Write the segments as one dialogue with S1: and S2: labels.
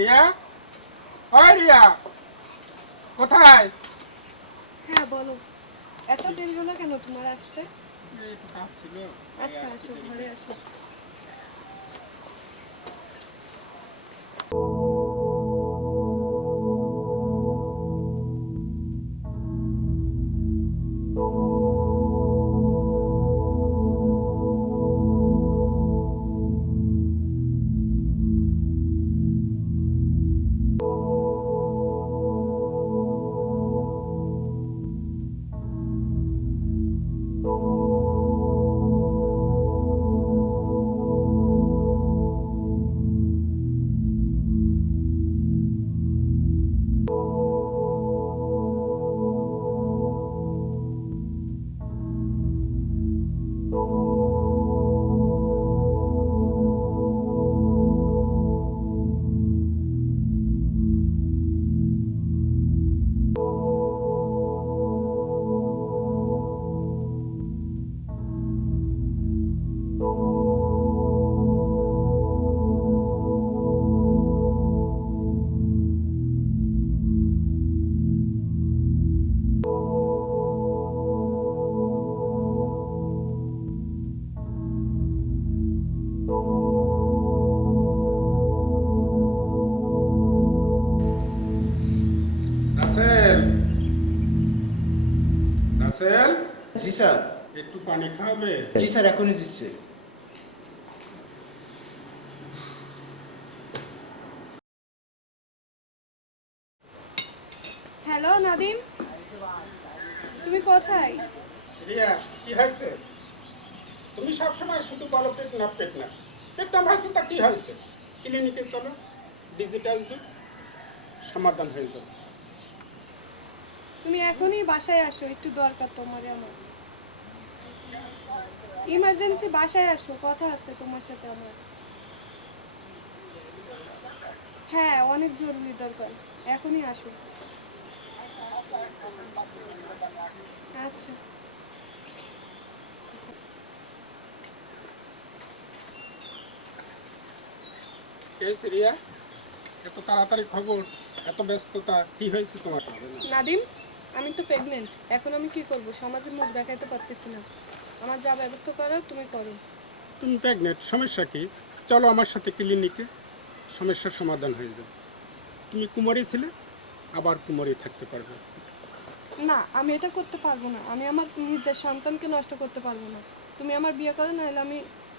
S1: রিয়া ওই রিয়া কোথায়?
S2: হ্যাঁ বলো। এত দেরি হলো কেন তোমার আসতে? আচ্ছা আসো ঘরে আসো।
S1: রাসেল
S3: জি স্যার।
S1: একটু পানি খাওয়াবে?
S3: জি স্যার এখনই দিচ্ছে।
S2: হ্যালো নাদিম। তুমি কোথায়?
S1: রিয়া কি হয়েছে? তুমি সবসময় শুধু বলো পেট না পেট না। পেট না হয়েছে তা কি হয়েছে? ক্লিনিকে চলো ডিজিটাল যুগ সমাধান হয়ে যাবে।
S2: তুমি এখনই বাসায় আসো একটু দরকার তোমার আমার। ইমার্জেন্সি বাসায় আসো কথা আছে তোমার সাথে আমার। হ্যাঁ অনেক জরুরি দরকার এখনই আসো। আচ্ছা।
S1: এই এত তাড়াতাড়ি খবর এত ব্যস্ততা কি হয়েছে তোমার?
S2: নাদিম? আমি তো প্রেগনেন্ট এখন আমি কি করব? সমাজে মুখ দেখাইতে পারতেছি না। আমার যা ব্যবস্থা করার তুমি করো।
S1: তুমি প্রেগনেন্ট সমস্যা কি? চলো আমার সাথে ক্লিনিকে সমস্যার সমাধান হয়ে যাবে। তুমি কুমারী ছিলে আবার কুমারী থাকতে পারবে।
S2: না আমি এটা করতে পারব না। আমি আমার নিজের সন্তানকে নষ্ট করতে পারব না। তুমি আমার বিয়ে করো নাহলে আমি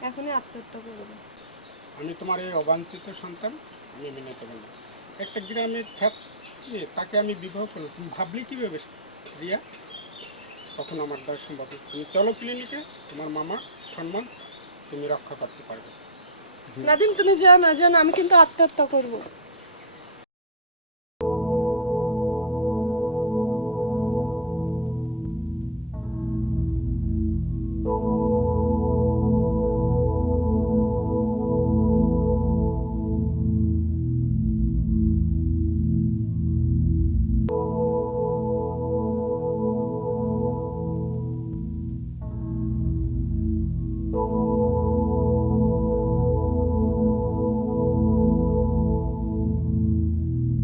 S2: এখনই আত্মহত্যা করব
S1: আমি তোমার এই অবাঞ্ছিত সন্তান আমি মেনে না। একটা গ্রামের খ্যাত ইয়ে, তাকে আমি বিবাহ করলাম। তুমি ভাবলি কীভাবে? রিয়া, তখন আমার দ্বারা সম্ভব তুমি চলো ক্লিনিকে তোমার মামা সম্মান তুমি রক্ষা করতে পারবে।
S2: নাদিম, তুমি জানো না, যেও না, আমি কিন্তু আত্মহত্যা করব।